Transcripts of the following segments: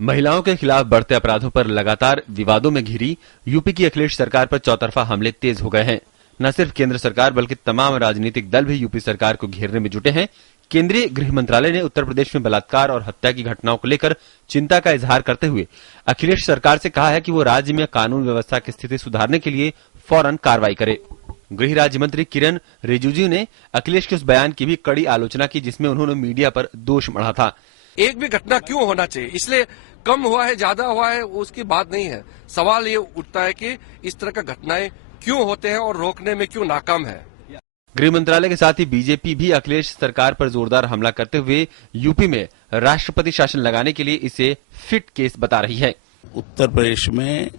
महिलाओं के खिलाफ बढ़ते अपराधों पर लगातार विवादों में घिरी यूपी की अखिलेश सरकार पर चौतरफा हमले तेज हो गए हैं। न सिर्फ केंद्र सरकार बल्कि तमाम राजनीतिक दल भी यूपी सरकार को घेरने में जुटे हैं। केंद्रीय गृह मंत्रालय ने उत्तर प्रदेश में बलात्कार और हत्या की घटनाओं को लेकर चिंता का इजहार करते हुए अखिलेश सरकार से कहा है कि वो राज्य में कानून व्यवस्था की स्थिति सुधारने के लिए फौरन कार्रवाई करे। गृह राज्य मंत्री किरण रिजिजू ने अखिलेश के उस बयान की भी कड़ी आलोचना की जिसमें उन्होंने मीडिया पर दोष मढ़ा था। एक भी घटना क्यों होना चाहिए, इसलिए कम हुआ है ज्यादा हुआ है उसकी बात नहीं है। सवाल ये उठता है कि इस तरह का घटनाएं क्यों होते हैं और रोकने में क्यों नाकाम है। गृह मंत्रालय के साथ ही बीजेपी भी अखिलेश सरकार पर जोरदार हमला करते हुए यूपी में राष्ट्रपति शासन लगाने के लिए इसे फिट केस बता रही है। उत्तर प्रदेश में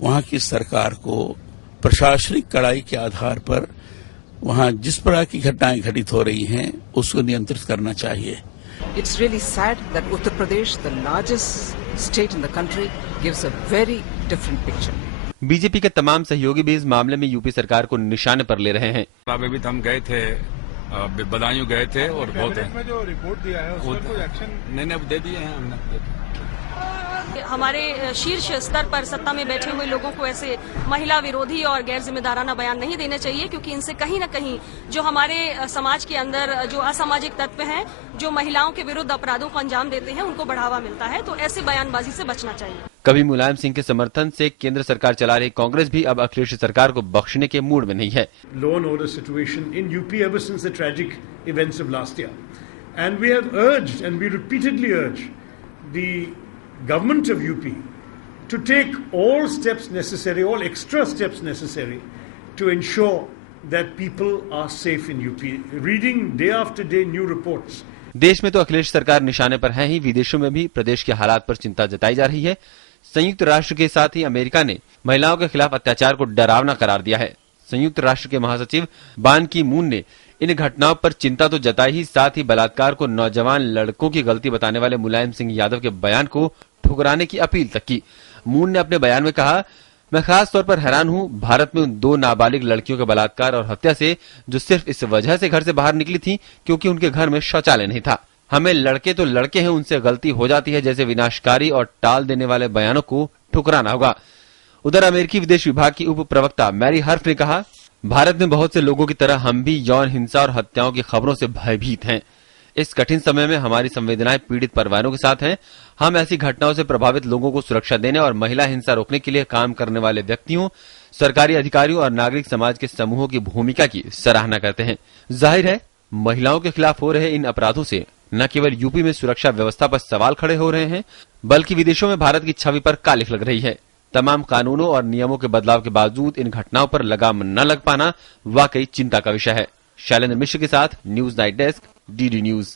वहां की सरकार को प्रशासनिक कड़ाई के आधार पर वहां जिस प्रकार की घटनाएं घटित हो रही हैं उसको नियंत्रित करना चाहिए। It's really sad that Uttar Pradesh, the largest state in the country, gives a very different picture. BJP के तमाम सहयोगी भी इस मामले में यूपी सरकार को निशाने पर ले रहे हैं। अभी हम गए थे, बदायूं गए थे और बहुत में जो रिपोर्ट दिया है उसमें कोई एक्शन नहीं दे दिए हैं हमने। हमारे शीर्ष स्तर पर सत्ता में बैठे हुए लोगों को ऐसे महिला विरोधी और गैर जिम्मेदाराना बयान नहीं देने चाहिए, क्योंकि इनसे कहीं न कहीं जो हमारे समाज के अंदर जो असामाजिक तत्व हैं, जो महिलाओं के विरुद्ध अपराधों को अंजाम देते हैं, उनको बढ़ावा मिलता है। तो ऐसी बयानबाजी से बचना चाहिए। कभी मुलायम सिंह के समर्थन से केंद्र सरकार चला रही कांग्रेस भी अब अखिलेश सरकार को बख्शने के मूड में नहीं है। Law and order situation in UP ever since the tragic events of last year and we have urged and we repeatedly urge the government of UP to take all steps necessary, all extra steps necessary to ensure that people are safe in UP. Reading day after day new reports. देश में तो अखिलेश सरकार निशाने पर है ही, विदेशों में भी प्रदेश के हालात पर चिंता जताई जा रही है। संयुक्त राष्ट्र के साथ ही अमेरिका ने महिलाओं के खिलाफ अत्याचार को डरावना करार दिया है। संयुक्त राष्ट्र के महासचिव बान की मून ने इन घटनाओं पर चिंता तो जताई ही, साथ ही बलात्कार को नौजवान लड़कों की गलती बताने वाले मुलायम सिंह यादव के बयान को ठुकराने की अपील तक की। मून ने अपने बयान में कहा, मैं खास तौर पर हैरान हूं भारत में उन 2 नाबालिग लड़कियों के बलात्कार और हत्या से जो सिर्फ इस वजह से घर से बाहर निकली थी क्योंकि उनके घर में शौचालय नहीं था। हमें लड़के तो लड़के हैं, उनसे गलती हो जाती है जैसे विनाशकारी और टाल देने वाले बयानों को ठुकराना होगा। उधर अमेरिकी विदेश विभाग की उप प्रवक्ता मैरी हर्फ ने कहा, भारत में बहुत से लोगों की तरह हम भी यौन हिंसा और हत्याओं की खबरों से भयभीत हैं। इस कठिन समय में हमारी संवेदनाएं पीड़ित परिवारों के साथ हैं। हम ऐसी घटनाओं से प्रभावित लोगों को सुरक्षा देने और महिला हिंसा रोकने के लिए काम करने वाले व्यक्तियों, सरकारी अधिकारियों और नागरिक समाज के समूहों की भूमिका की सराहना करते हैं। जाहिर है, महिलाओं के खिलाफ हो रहे इन अपराधों से न केवल यूपी में सुरक्षा व्यवस्था पर सवाल खड़े हो रहे हैं, बल्कि विदेशों में भारत की छवि पर कालिख लग रही है। तमाम कानूनों और नियमों के बदलाव के बावजूद इन घटनाओं पर लगाम न लग पाना वाकई चिंता का विषय है। शैलेंद्र मिश्र के साथ news night desk, DD news.